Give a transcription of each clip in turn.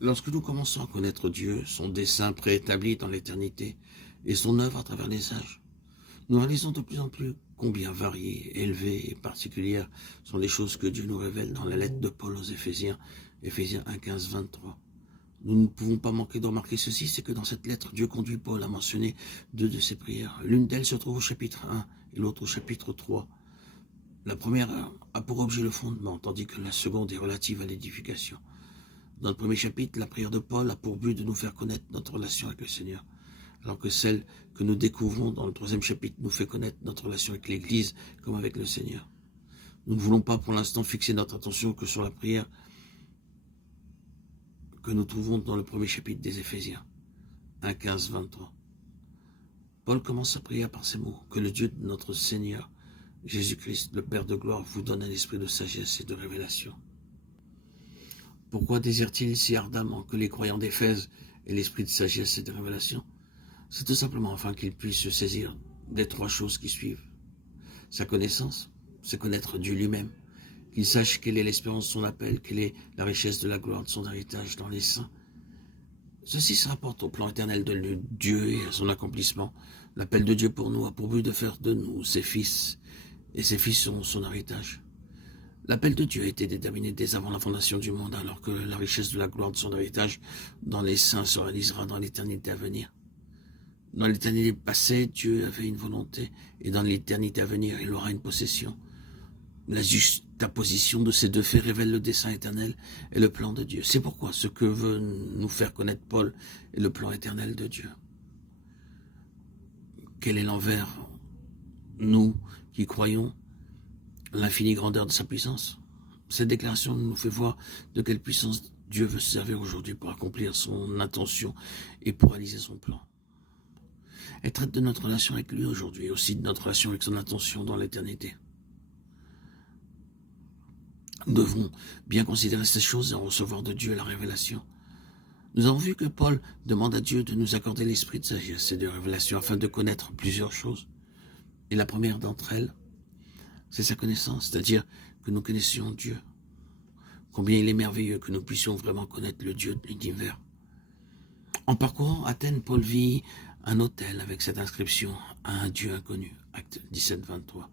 Lorsque nous commençons à connaître Dieu, son dessein préétabli dans l'éternité et son œuvre à travers les âges, nous réalisons de plus en plus combien variées, élevées et particulières sont les choses que Dieu nous révèle dans la lettre de Paul aux Éphésiens, Éphésiens 1, 15, 23. Nous ne pouvons pas manquer de remarquer ceci, c'est que dans cette lettre, Dieu conduit Paul à mentionner deux de ses prières. L'une d'elles se trouve au chapitre 1 et l'autre au chapitre 3. La première a pour objet le fondement, tandis que la seconde est relative à l'édification. Dans le premier chapitre, la prière de Paul a pour but de nous faire connaître notre relation avec le Seigneur, alors que celle que nous découvrons dans le troisième chapitre nous fait connaître notre relation avec l'Église comme avec le Seigneur. Nous ne voulons pas pour l'instant fixer notre attention que sur la prière que nous trouvons dans le premier chapitre des Éphésiens, 1, 15, 23. Paul commence sa prière par ces mots: que le Dieu de notre Seigneur, Jésus-Christ, le Père de gloire, vous donne un esprit de sagesse et de révélation. Pourquoi désire-t-il si ardemment que les croyants d'Éphèse aient l'esprit de sagesse et de révélation? C'est tout simplement afin qu'ils puissent se saisir des trois choses qui suivent. Sa connaissance, c'est connaître Dieu lui-même, qu'il sache quelle est l'espérance de son appel, quelle est la richesse de la gloire de son héritage dans les saints. Ceci se rapporte au plan éternel de Dieu et à son accomplissement. L'appel de Dieu pour nous a pour but de faire de nous ses fils, et ses fils sont son héritage. L'appel de Dieu a été déterminé dès avant la fondation du monde, alors que la richesse de la gloire de son héritage dans les saints se réalisera dans l'éternité à venir. Dans l'éternité passée, Dieu avait une volonté, et dans l'éternité à venir, il aura une possession. La juxtaposition de ces deux faits révèle le dessein éternel et le plan de Dieu. C'est pourquoi ce que veut nous faire connaître Paul est le plan éternel de Dieu. Quel est l'envers, nous qui croyons, l'infinie grandeur de sa puissance? Cette déclaration nous fait voir de quelle puissance Dieu veut se servir aujourd'hui pour accomplir son intention et pour réaliser son plan. Elle traite de notre relation avec lui aujourd'hui, aussi de notre relation avec son intention dans l'éternité. Nous devons bien considérer ces choses et en recevoir de Dieu la révélation. Nous avons vu que Paul demande à Dieu de nous accorder l'esprit de sagesse et de révélation afin de connaître plusieurs choses. Et la première d'entre elles, c'est sa connaissance, c'est-à-dire que nous connaissions Dieu. Combien il est merveilleux que nous puissions vraiment connaître le Dieu de l'univers. En parcourant Athènes, Paul vit un autel avec cette inscription à un Dieu inconnu, acte 17, 23.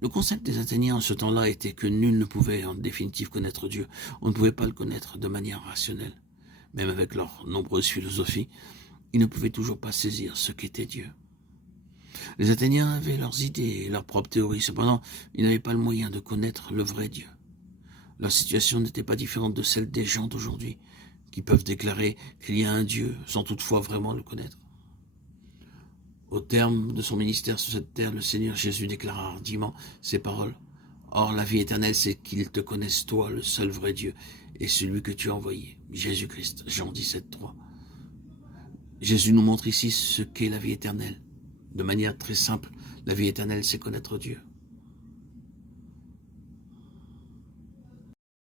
Le concept des Athéniens en ce temps-là était que nul ne pouvait en définitive connaître Dieu. On ne pouvait pas le connaître de manière rationnelle. Même avec leurs nombreuses philosophies, ils ne pouvaient toujours pas saisir ce qu'était Dieu. Les Athéniens avaient leurs idées et leurs propres théories. Cependant, ils n'avaient pas le moyen de connaître le vrai Dieu. Leur situation n'était pas différente de celle des gens d'aujourd'hui, qui peuvent déclarer qu'il y a un Dieu sans toutefois vraiment le connaître. Au terme de son ministère sur cette terre, le Seigneur Jésus déclara hardiment ces paroles: « Or, la vie éternelle, c'est qu'ils te connaissent, toi, le seul vrai Dieu, et celui que tu as envoyé, Jésus-Christ. » Jean 17, 3. Jésus nous montre ici ce qu'est la vie éternelle. De manière très simple, la vie éternelle, c'est connaître Dieu.